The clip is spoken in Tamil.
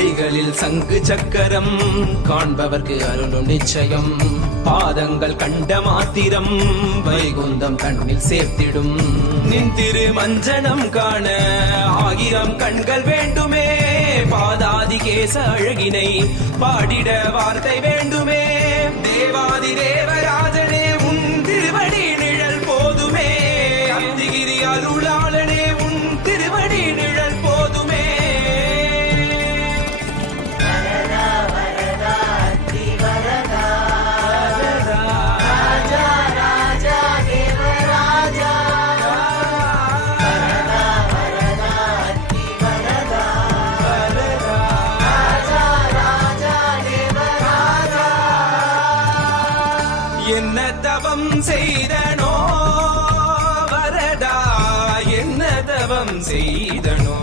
கைகளில் சங்கு சக்கரம் காண்பவர்க்கு அருளும் நிச்சயம். பாதங்கள் கண்ட மாத்திரம் வைகுந்தம் கண்ணில் சேர்த்திடும். நின் திரு மஞ்சனம் காண 1000 கண்கள் வேண்டுமே. பாதாதி கேச அழகினை பாடிட வார்த்தை வேண்டுமே. தேவாதி தேவராஜனே உன் திருவடி நிழல் போதுமே. அத்திகிரி அருளாளனே உன் திருவடி நிழல் போதுமே. என்ன தவம் செய்தனோ வரதா, என்ன தவம் செய்தனோ